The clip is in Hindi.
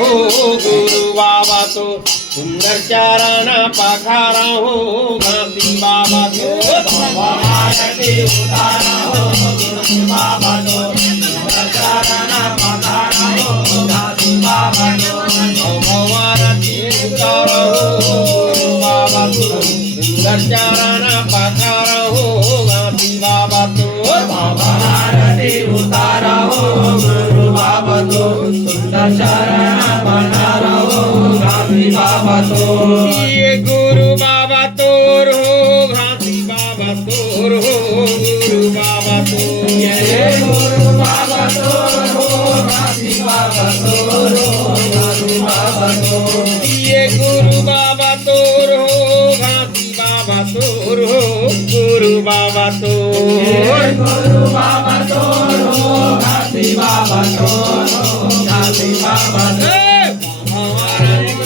हो गुरु बाबा तो सुंदर चाराना पाखारा हो घासी बाबा तो बाबा आरती उतारा हो गुरु बाबा तो सुंदर चाराना पाखारा हो घासी बाबा तो बाबा आरती उतारा हो गुरु बाबा तो सुंदर चाराना पाखारा हो घासी बाबा तो बाबा आरती उतारा हो गुरु बाबा तो सुंदर चाराना पाखारा हो घासी बाबा तो ये गुरु बाबा तोर हो घासी बाबा तोर हो गुरु बाबा तो ये गुरु बाबा तोर हो घासी बाबा तोर हो घासी बाबा तो ये गुरु बाबा तोर हो घासी बाबा तोर हो गुरु बाबा तो ये गुरु बाबा तोर हो घासी बाबा तोर हो घासी बाबा तो